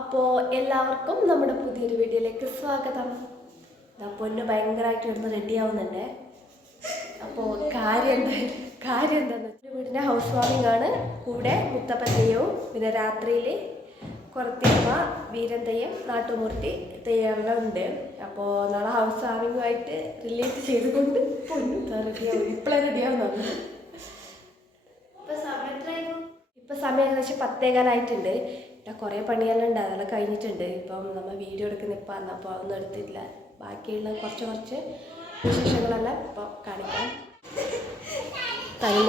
അപ്പോൾ എല്ലാവർക്കും നമ്മുടെ പുതിയൊരു വീഡിയോയിലേക്ക് സ്വാഗതം. ഞാൻ പൊന്ന് ഭയങ്കരമായിട്ട് ഇവിടുന്ന് റെഡി ആവുന്നുണ്ട്. അപ്പോൾ കാര്യം എന്താ കാര്യം എന്താണെന്ന് വെച്ചാൽ വീടിന്റെ ഹൗസ് വാമിംഗ് ആണ്. കൂടെ മുത്തപ്പൻ തെയ്യവും പിന്നെ രാത്രിയിൽ കുറത്തിയമ്മ വീരൻ തെയ്യം നാട്ടുമൂർത്തി തെയ്യമെല്ലാം ഉണ്ട്. അപ്പോൾ നാളെ ഹൗസ് വാമിങ്ങുമായിട്ട് റിലേറ്റ് ചെയ്തുകൊണ്ട് പൊന്നു റെഡിയാവും ഇപ്പോഴേ റെഡിയാവുന്നത് ഇപ്പൊ സമയം ഏകദേശം പത്തേകാലായിട്ടുണ്ട് ഇവിടെ കുറേ പണിയെല്ലാം ഉണ്ട് അതെല്ലാം കഴിഞ്ഞിട്ടുണ്ട്. ഇപ്പം നമ്മൾ വീഡിയോ എടുക്കുന്ന ഇപ്പം അന്ന് അപ്പോൾ ഒന്നും എടുത്തിട്ടില്ല. ബാക്കിയുള്ള കുറച്ച് കുറച്ച് വിശേഷങ്ങളെല്ലാം ഇപ്പോൾ കാണിക്കാം. തനിമ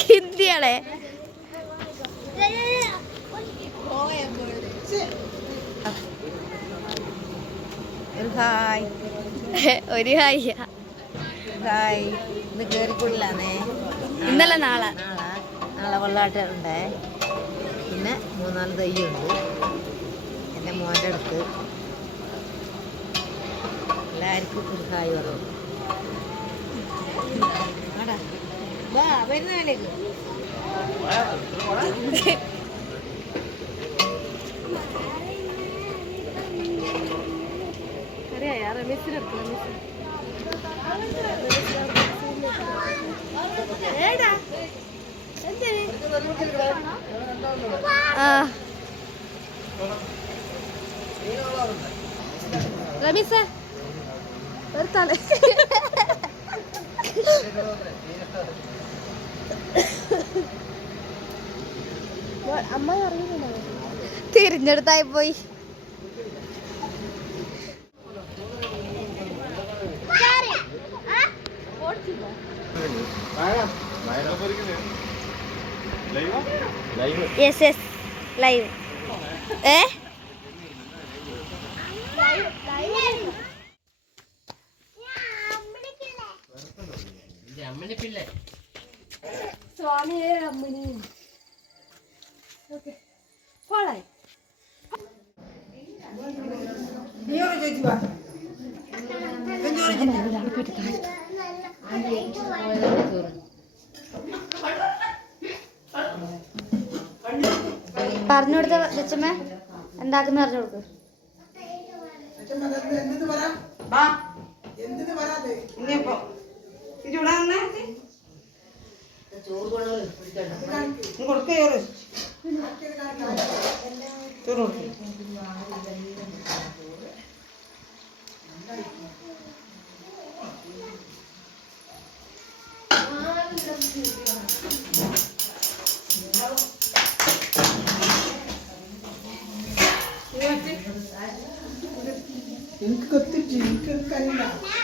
ഹിന്ദിയാണേ. ഒരു ഹായ്. ഒരു ഹായ്. ഹായ്. ഇന്ന് കയറിക്കൊള്ളില്ലാന്നേ ഇന്നലെ നാളെ. നാളെ. നാളെ വെള്ളാട്ടമുണ്ടേ പിന്നെ മൂന്നാൽ തയ്യുണ്ട് എന്റെ മോന്റെ അടുത്ത്. എല്ലാവർക്കും ഒരു ഹായ് ആടാ വാ വരുന്നതിലേക്ക് അറിയാ റമീസിനെടുക്കും റമീസ. നിർത്താതെ തിരിഞ്ഞെടുത്തായി പോയി. യെസ് യെസ് ലൈവ് ഏ? സ്വാമിയെ അമ്മണി. ഓക്കെ. ഫോളായി പറഞ്ഞു കൊടുത്ത വെച്ചമ്മ എന്താക്കുന്ന പറഞ്ഞു കൊടുക്ക്. 뚫어줘. 잉크가 뜨지, 잉크가 깔린다.